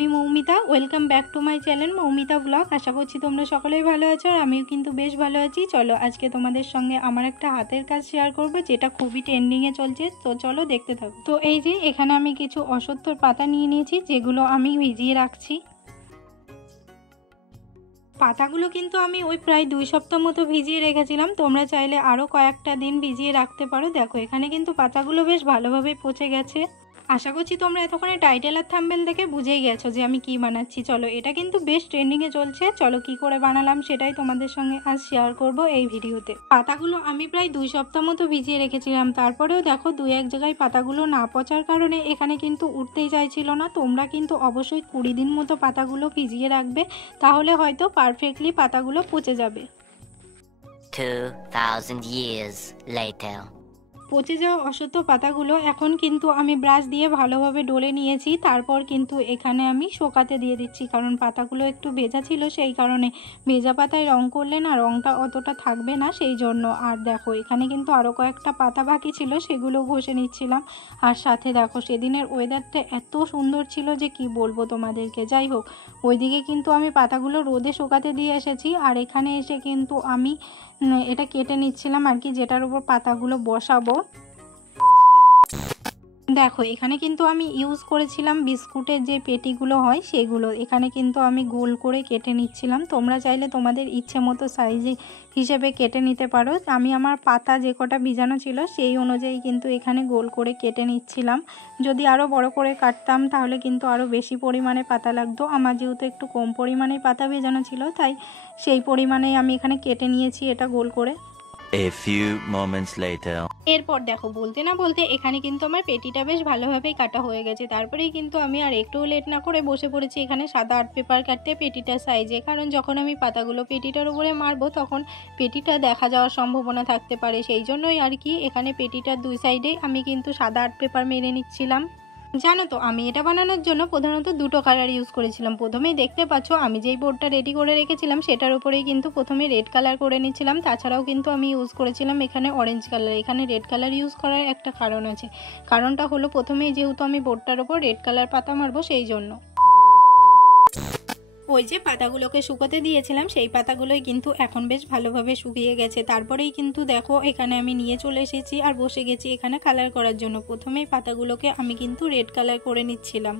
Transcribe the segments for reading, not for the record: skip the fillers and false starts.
আমি Moumita, welcome back to my channel Moumita blog. আশা করছি তোমরা সকলেই ভালো আছো আর আমিও কিন্তু বেশ ভালো আছি। চলো আজকে তোমাদের সঙ্গে আমার একটা হাতের কাজ শেয়ার করব যেটা খুবই ট্রেন্ডিংয়ে চলছে, তো চলো দেখতে থাকো। তো এই যে এখানে আমি কিছু অসত্তর পাতা নিয়ে নিয়েছি যেগুলো আমি ভিজিয়ে রাখছি। পাতাগুলো কিন্তু আমি ওই প্রায় 2 সপ্তাহ মতো ভিজিয়ে রেখেছিলাম, তোমরা চাইলে আরও কয়েকটা দিন ভিজিয়ে রাখতে পারো। দেখো এখানে কিন্তু পাতাগুলো বেশ ভালোভাবে পচে গেছে। আশা করছি তোমরা এতক্ষণে টাইটেল আর থাম্বনেল দেখে বুঝেই গেছো যে আমি কি বানাচ্ছি। চলো এটা কিন্তু বেশ ট্রেন্ডিংয়ে চলছে, চলো কি করে বানালাম সেটাই তোমাদের সঙ্গে আজ শেয়ার করব এই ভিডিওতে। পাতাগুলো আমি প্রায় 2 সপ্তাহ মতো ভিজিয়ে রেখেছিলাম, তারপরেও দেখো 2-1 জায়গায় পাতাগুলো না পচার কারণে এখানে কিন্তু উঠতেই চাইছিল না। তোমরা কিন্তু অবশ্যই 20 দিন মতো পাতাগুলো ভিজিয়ে রাখবে, তাহলে হয়তো পারফেক্টলি পাতাগুলো পচে যাবে। 2000 years later. পচে যাওয়া অসত্য পাতাগুলো এখন কিন্তু আমি ব্রাশ দিয়ে ভালোভাবে ডলে নিয়েছি, তারপর কিন্তু এখানে আমি শোকাতে দিয়ে দিচ্ছি, কারণ পাতাগুলো একটু ভেজা ছিল, সেই কারণে ভেজা পাতায় রং করলে না রংটা অতটা থাকবে না, সেই জন্য। আর দেখো এখানে কিন্তু আরও কয়েকটা পাতা বাকি ছিল, সেগুলো ঘষে নিচ্ছিলাম। আর সাথে দেখো সেদিনের ওয়েদারটা এত সুন্দর ছিল যে কি বলবো তোমাদেরকে। যাই হোক, ওইদিকে কিন্তু আমি পাতাগুলো রোদে শোকাতে দিয়ে এসেছি, আর এখানে এসে কিন্তু আমি এটা কেটে নিচ্ছিলাম আর কি, যেটার উপর পাতাগুলো বসাবো। দেখো এখানে কিন্তু আমি ইউজ করেছিলাম বিস্কুটের যে পেটিগুলো হয় সেগুলো, এখানে কিন্তু আমি গোল করে কেটে নিচ্ছিলাম। তোমরা চাইলে তোমাদের ইচ্ছে মতো সাইজে হিসেবে কেটে নিতে পারো। আমি আমার পাতা যে কটা ভিজানো ছিল সেই অনুযায়ী কিন্তু এখানে গোল করে কেটে নিচ্ছিলাম। যদি আরও বড় করে কাটতাম তাহলে কিন্তু আরও বেশি পরিমাণে পাতা লাগতো। আমার যেহেতু একটু কম পরিমাণে পাতা ভেজানো ছিল, তাই সেই পরিমাণেই আমি এখানে কেটে নিয়েছি এটা গোল করে। A few moments later. এরপর দেখো বলতে না বলতে এখানে কিন্তু আমার পেটিটা বেশ ভালোভাবেই কাটা হয়ে গেছে। তারপরেই কিন্তু আমি আর একটুও লেট না করে বসে পড়েছি এখানে সাদা আর্ট পেপার কাটতে পেটিটার সাইজে, কারণ যখন আমি পাতাগুলো পেটিটার উপরে মারবো তখন পেটিটা দেখা যাওয়ার সম্ভাবনা থাকতে পারে, সেই জন্যই আর কি এখানে পেটিটার 2 সাইডেই আমি কিন্তু সাদা আর্ট পেপার মেরে নিচ্ছিলাম। জানো তো আমি এটা বানানোর জন্য প্রধানত 2টো কালার ইউজ করেছিলাম। প্রথমেই দেখতে পাচ্ছ আমি যেই বোর্ডটা রেডি করে রেখেছিলাম সেটার উপরেই কিন্তু প্রথমে রেড কালার করে নিচ্ছিলাম। তাছাড়াও কিন্তু আমি ইউজ করেছিলাম এখানে অরেঞ্জ কালার। এখানে রেড কালার ইউজ করার একটা কারণ আছে, কারণটা হলো প্রথমেই যেহেতু আমি বোর্ডটার ওপর রেড কালার পাতা মারবো সেই জন্য। ওই যে পাতাগুলোকে শুকোতে দিয়েছিলাম সেই পাতাগুলোই কিন্তু এখন বেশ ভালোভাবে শুকিয়ে গেছে। তারপরেই কিন্তু দেখো এখানে আমি নিয়ে চলে এসেছি আর বসে গেছি এখানে কালার করার জন্য। প্রথমেই পাতাগুলোকে আমি কিন্তু রেড কালার করে নিচ্ছিলাম।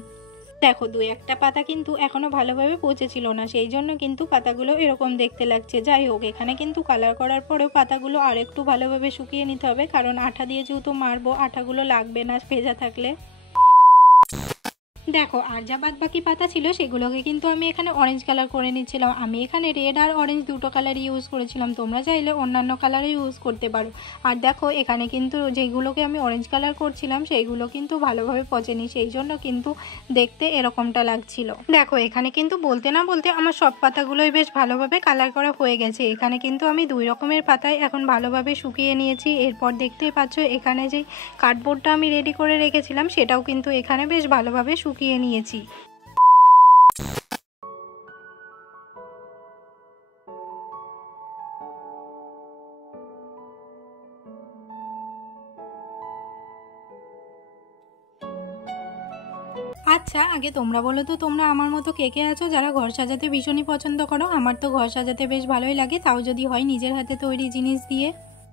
দেখো 2-1টা পাতা কিন্তু এখনো ভালোভাবে পচেছিল না, সেই জন্য কিন্তু পাতাগুলো এরকম দেখতে লাগছে। যাই হোক এখানে কিন্তু কালার করার পরেও পাতাগুলো আর একটু ভালোভাবে শুকিয়ে নিতে হবে, কারণ আঠা দিয়ে যেহেতু মারবো আঠাগুলো লাগবে না ভেজা থাকলে। দেখো আর যা বাদ বাকি পাতা ছিল সেগুলোকে কিন্তু আমি এখানে অরেঞ্জ কালার করে নিচ্ছিলাম। আমি এখানে রেড আর অরেঞ্জ 2টো কালার ইউজ করেছিলাম, তোমরা চাইলে অন্যান্য কালারও ইউজ করতে পারো। আর দেখো এখানে কিন্তু যেগুলোকে আমি অরেঞ্জ কালার করছিলাম সেইগুলো কিন্তু ভালোভাবে পচেনি, সেই জন্য কিন্তু দেখতে এরকমটা লাগছিল। দেখো এখানে কিন্তু বলতে না বলতে আমার সব পাতাগুলোই বেশ ভালোভাবে কালার করা হয়ে গেছে। এখানে কিন্তু আমি 2 রকমের পাতায় এখন ভালোভাবে শুকিয়ে নিয়েছি। এরপর দেখতেই পাচ্ছ এখানে যে কার্ডবোর্ডটা আমি রেডি করে রেখেছিলাম সেটাও কিন্তু এখানে বেশ ভালোভাবে শুকিয়ে নিয়েছি। আচ্ছা আগে তোমরা বলো তো তোমরা আমার মতো কে কে আছো যারা ঘর সাজাতে ভীষণই পছন্দ করো? আমার তো ঘর সাজাতে বেশ ভালোই লাগে, তাও যদি হয় নিজের হাতে তৈরি জিনিস দিয়ে।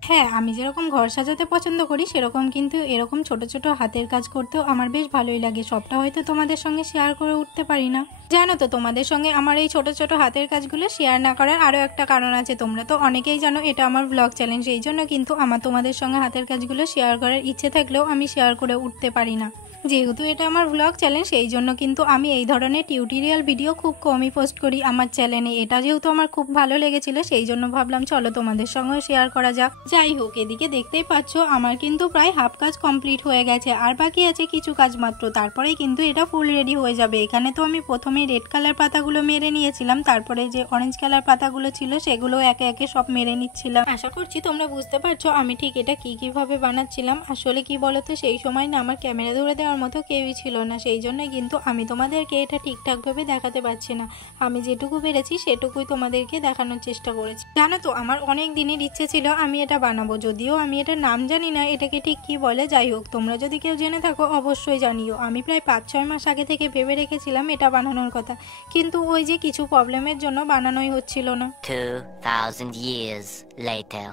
হ্যাঁ, আমি যেরকম ঘর সাজাতে পছন্দ করি সেরকম কিন্তু এরকম ছোট ছোট হাতের কাজ করতেও আমার বেশ ভালোই লাগে। সবটা হয়তো তোমাদের সঙ্গে শেয়ার করে উঠতে পারি না। জানো তো তোমাদের সঙ্গে আমার এই ছোট ছোট হাতের কাজগুলো শেয়ার না করার আরও একটা কারণ আছে। তোমরা তো অনেকেই জানো এটা আমার ব্লগ চ্যালেঞ্জ, এই জন্য কিন্তু আমার তোমাদের সঙ্গে হাতের কাজগুলো শেয়ার করার ইচ্ছে থাকলেও আমি শেয়ার করে উঠতে পারি না। যেহেতু এটা আমার ব্লগ চ্যানেল সেই জন্য কিন্তু আমি এই ধরনের টিউটোরিয়াল ভিডিও খুব কমই পোস্ট করি আমার চ্যানেলে। এটা যেহেতু আমার খুব ভালো লেগেছিল সেই জন্য ভাবলাম চলো তোমাদের সঙ্গেও শেয়ার করা যাক। যাই হোক এদিকে দেখতেই পাচ্ছ আমার কিন্তু প্রায় হাফ কাজ কমপ্লিট হয়ে গেছে, আর বাকি আছে কিছু কাজ মাত্র, তারপরেই কিন্তু এটা ফুল রেডি হয়ে যাবে। এখানে তো আমি প্রথমে রেড কালার পাতাগুলো মেরে নিয়েছিলাম, তারপরে যে অরেঞ্জ কালার পাতাগুলো ছিল সেগুলো একে একে সব মেরে নিচ্ছিলাম। আশা করছি তোমরা বুঝতে পারছো আমি ঠিক এটা কিভাবে বানাচ্ছিলাম। আসলে কি বলতো সেই সময় না আমার ক্যামেরা ধরে নেওয়ার মতো কেউই ছিল না, সেই জন্যই কিন্তু আমি তোমাদেরকে এটা ঠিকঠাকভাবে দেখাতে পারছি না। আমি যেটুকু পেরেছি সেটুকুই তোমাদেরকে দেখানোর চেষ্টা করেছি। জানো তো আমার অনেক দিনের ইচ্ছে ছিল আমি এটা বানাবো, যদিও আমি এটার নাম জানি না এটাকে ঠিক কি বলে। যাই হোক, তোমরা যদি কেউ জেনে থাকো অবশ্যই জানিও। আমি প্রায় 5-6 মাস আগে থেকে ভেবে রেখেছিলাম এটা বানানোর কথা, কিন্তু ওই যে কিছু প্রবলেমের জন্য বানানোই হচ্ছিল না। 2000 years later.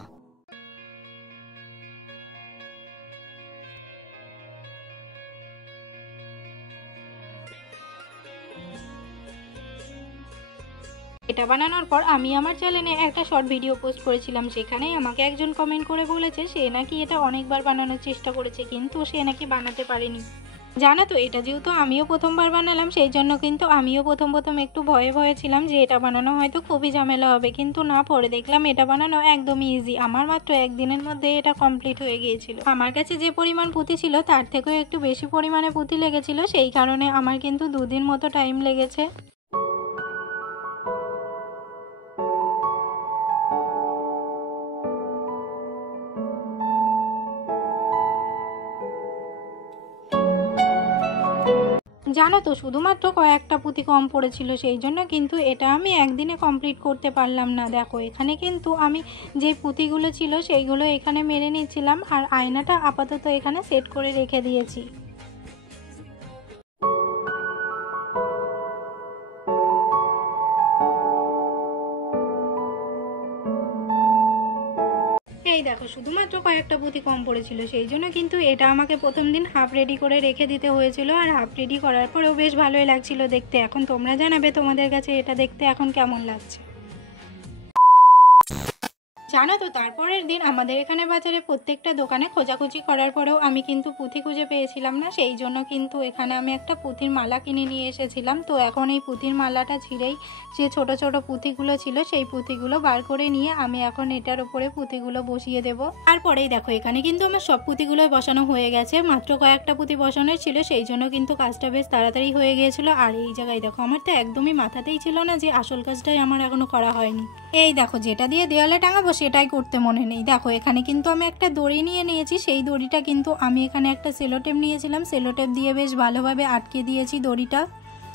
এটা বানানোর পর আমি আমার চ্যানেলে একটা শর্ট ভিডিও পোস্ট করেছিলাম, সেখানেই আমাকে একজন কমেন্ট করে বলেছে সে নাকি এটা অনেকবার বানানোর চেষ্টা করেছে কিন্তু সে নাকি বানাতে পারেনি। জানো তো এটা যেহেতু আমিও প্রথমবার বানালাম, সেই জন্য কিন্তু আমিও প্রথম একটু ভয়ে ছিলাম যে এটা বানানো হয়তো খুবই ঝামেলা হবে, কিন্তু না, পরে দেখলাম এটা বানানো একদমই ইজি। আমার মাত্র একদিনের মধ্যে এটা কমপ্লিট হয়ে গিয়েছিল। আমার কাছে যে পরিমাণ পুঁতি ছিল তার থেকেও একটু বেশি পরিমাণে পুঁতি লেগেছিল, সেই কারণে আমার কিন্তু 2 দিন মতো টাইম লেগেছে। জানো তো শুধুমাত্র কয়েকটা পুঁতি কম পড়েছিল, সেই জন্য কিন্তু এটা আমি একদিনে কমপ্লিট করতে পারলাম না। দেখো এখানে কিন্তু আমি যে পুঁতিগুলো ছিল সেইগুলো এখানে মেরে নিচ্ছিলাম, আর আয়নাটা আপাতত এখানে সেট করে রেখে দিয়েছি। এই দেখো শুধুমাত্র কয়েকটা পুঁতি কম পড়েছিল, সেই জন্য কিন্তু এটা আমাকে প্রথম দিন হাফ রেডি করে রেখে দিতে হয়েছিল, আর হাফ রেডি করার পরেও বেশ ভালোই লাগছিল দেখতে। এখন তোমরা জানাবে তোমাদের কাছে এটা দেখতে এখন কেমন লাগছে। জানো তো তারপরের দিন আমাদের এখানে বাজারে প্রত্যেকটা দোকানে খোঁজাখুঁজি করার পরেও আমি কিন্তু পুঁথি খুঁজে পেয়েছিলাম না, সেই জন্য কিন্তু এখানে আমি একটা পুঁথির মালা কিনে নিয়ে এসেছিলাম। তো এখন এই পুঁথির মালাটা ছিঁড়েই যে ছোট ছোট পুঁথিগুলো ছিল সেই পুঁথিগুলো বার করে নিয়ে আমি এখন এটার উপরে পুঁথিগুলো বসিয়ে দেব। তারপরেই দেখো এখানে কিন্তু আমার সব পুঁথিগুলো বসানো হয়ে গেছে, মাত্র কয়েকটা পুঁথি বসানোর ছিল, সেই জন্য কিন্তু কাজটা বেশ তাড়াতাড়ি হয়ে গিয়েছিল। আর এই জায়গায় দেখো আমার তো একদমই মাথাতেই ছিল না যে আসল কাজটাই আমার এখনো করা হয়নি। এই দেখো যেটা দিয়ে দেওয়ালে টাঙাবো সেটাই করতে মনে নেই। দেখো এখানে কিন্তু আমি একটা দড়ি নিয়ে নিয়েছি, সেই দড়িটা কিন্তু আমি এখানে একটা সেলোটেপ নিয়েছিলাম, সেলোটেপ দিয়ে বেশ ভালোভাবে আটকে দিয়েছি দড়িটা।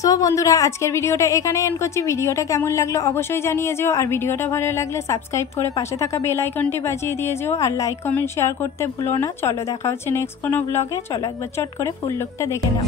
সো বন্ধুরা আজকের ভিডিওটা এখানে এন্ড করছি। ভিডিওটা কেমন লাগলো অবশ্যই জানিয়ে যেও, আর ভিডিওটা ভালো লাগলে সাবস্ক্রাইব করে পাশে থাকা বেল আইকনটি বাজিয়ে দিয়ে যেও, আর লাইক কমেন্ট শেয়ার করতে ভুলো না। চলো দেখা হচ্ছে নেক্সট কোনো ব্লগে। চলো একবার চট করে ফুল লুকটা দেখে নাও।